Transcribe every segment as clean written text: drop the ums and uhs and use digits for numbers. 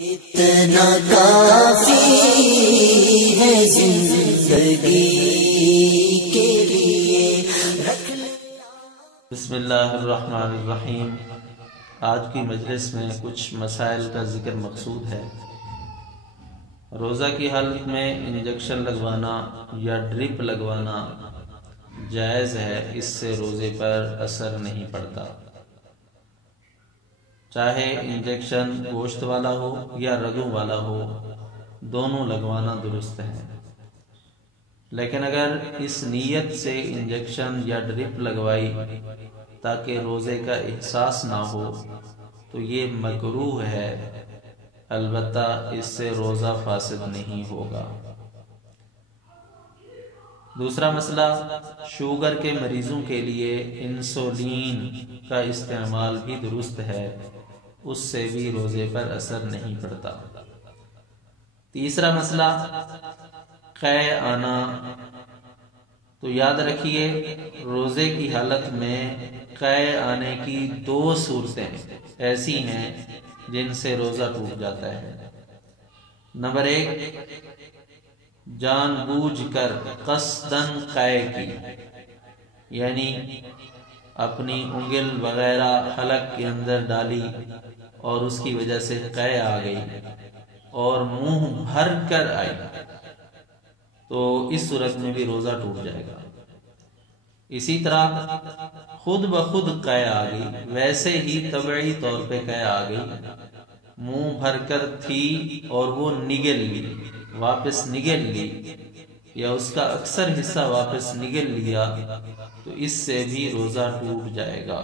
اتنا کافی ہے زندگی کے لیے رکھ لے۔ بسم اللہ الرحمن الرحیم۔ آج کی مجلس میں کچھ مسائل کا ذکر مقصود ہے۔ روزہ کی حالت میں انجیکشن لگوانا یا ڈرپ لگوانا جائز ہے، اس سے روزے پر اثر نہیں پڑتا، چاہے انجیکشن گوشت والا ہو یا رگوں والا ہو، دونوں لگوانا درست ہے۔ لیکن اگر اس نیت سے انجیکشن یا ڈرپ لگوائی تاکہ روزے کا احساس نہ ہو تو یہ مکروہ ہے، البتہ اس سے روزہ فاسد نہیں ہوگا۔ دوسرا مسئلہ، شوگر کے مریضوں کے لیے انسولین کا استعمال بھی درست ہے، اس سے بھی روزے پر اثر نہیں پڑتا۔ تیسرا مسئلہ، قے آنا، تو یاد رکھیے روزے کی حالت میں قے آنے کی دو صورتیں ایسی ہیں جن سے روزہ ٹوٹ جاتا ہے۔ نمبر 1، جان بوجھ کر قصداً قے کی، یعنی اپنی انگل وغیرہ حلق کے اندر ڈالی اور اس کی وجہ سے قے آ گئی اور منہ بھر کر آئی، تو اس صورت میں بھی روزہ ٹوٹ جائے گا۔ اسی طرح خود بخود قے آ گئی، ویسے ہی طبعی طور پہ قے آ گئی، منہ بھر کر تھی اور وہ نگل لی، واپس نگل لی، یا اس کا اکثر حصہ واپس نگل لیا، تو اس سے بھی روزہ ٹوٹ جائے گا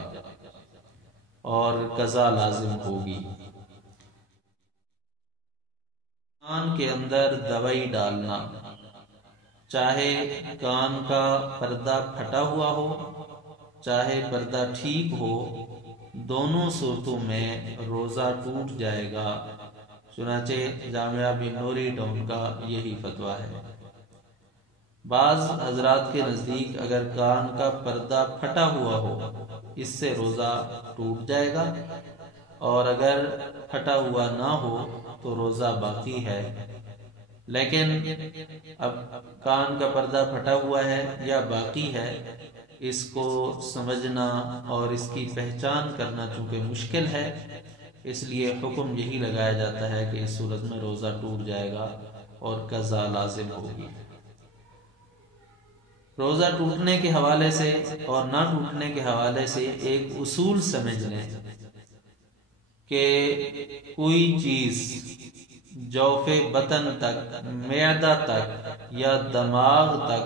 اور قضا لازم ہوگی۔ کان کے اندر دوائی ڈالنا، چاہے کان کا پردہ پھٹا ہوا ہو چاہے پردہ ٹھیک ہو، دونوں صورتوں میں روزہ ٹوٹ جائے گا، چنانچہ جامعہ بن نوری ڈون کا یہی فتویٰ ہے۔ بعض حضرات کے نزدیک اگر کان کا پردہ پھٹا ہوا ہو اس سے روزہ ٹوٹ جائے گا، اور اگر پھٹا ہوا نہ ہو تو روزہ باقی ہے۔ لیکن اب کان کا پردہ پھٹا ہوا ہے یا باقی ہے، اس کو سمجھنا اور اس کی پہچان کرنا چونکہ مشکل ہے، اس لیے حکم یہی لگایا جاتا ہے کہ اس صورت میں روزہ ٹوٹ جائے گا اور قضا لازم ہوگی۔ روزہ ٹوٹنے کے حوالے سے اور نہ ٹوٹنے کے حوالے سے ایک اصول سمجھ لیں کہ کوئی چیز جوف بطن تک، معدہ تک یا دماغ تک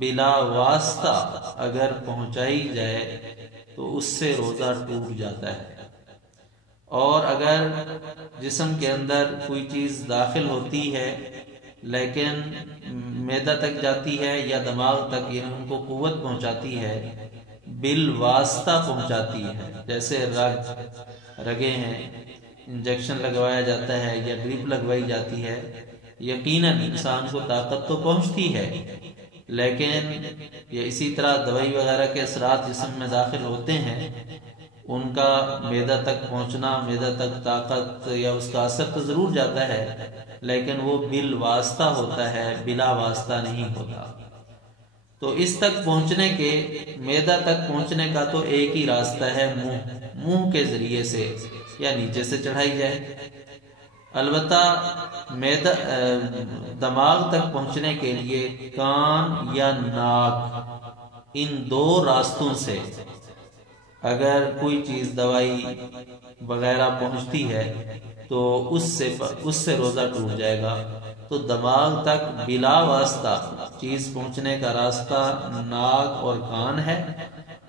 بلا واسطہ اگر پہنچائی جائے تو اس سے روزہ ٹوٹ جاتا ہے، اور اگر جسم کے اندر کوئی چیز داخل ہوتی ہے لیکن معدہ تک جاتی ہے یا دماغ تک، یعنی ان کو قوت پہنچاتی ہے، بالواسطہ پہنچاتی ہے، جیسے رگیں ہیں، انجیکشن لگوایا جاتا ہے یا ڈرپ لگوائی جاتی ہے، یقیناً انسان کو طاقت تو پہنچتی ہے، لیکن یہ اسی طرح دوائی وغیرہ کے اثرات جسم میں داخل ہوتے ہیں، ان کا معدہ تک پہنچنا، معدہ تک طاقت یا اس کا اثر تو ضرور جاتا ہے، لیکن وہ بالواسطہ ہوتا ہے، بلا واسطہ نہیں ہوتا۔ تو اس تک پہنچنے کے، معدہ تک پہنچنے کا تو ایک ہی راستہ ہے، منہ کے ذریعے سے یا نیچے سے چڑھائی جائے۔ البتہ دماغ تک پہنچنے کے لیے کان یا ناک، ان دو راستوں سے اگر کوئی چیز دوائی وغیرہ پہنچتی ہے تو اس سے روزہ ٹوٹ جائے گا۔ تو دماغ تک بلا واسطہ چیز پہنچنے کا راستہ ناک اور کان ہے،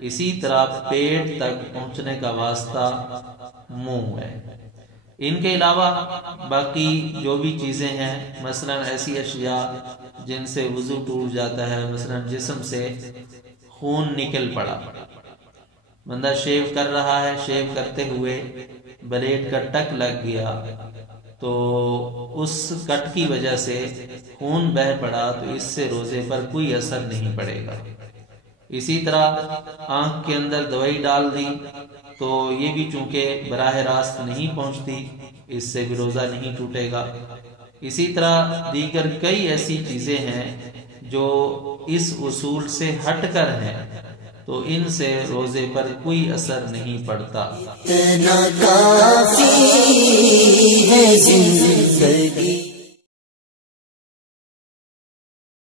اسی طرح پیٹ تک پہنچنے کا واسطہ منہ ہے۔ ان کے علاوہ باقی جو بھی چیزیں ہیں، مثلا ایسی اشیاء جن سے وضو ٹوٹ جاتا ہے، مثلا جسم سے خون نکل پڑا، بندہ شیو کر رہا ہے، شیو کرتے ہوئے بلیڈ کا ٹک لگ گیا تو اس کٹ کی وجہ سے خون بہہ پڑا، تو اس سے روزے پر کوئی اثر نہیں پڑے گا۔ اسی طرح آنکھ کے اندر دوائی ڈال دی تو یہ بھی چونکہ براہ راست نہیں پہنچتی، اس سے بھی روزہ نہیں ٹوٹے گا۔ اسی طرح دیگر کئی ایسی چیزیں ہیں جو اس اصول سے ہٹ کر ہیں، تو ان سے روزے پر کوئی اثر نہیں پڑتا۔ اتنا کافی ہے زندگی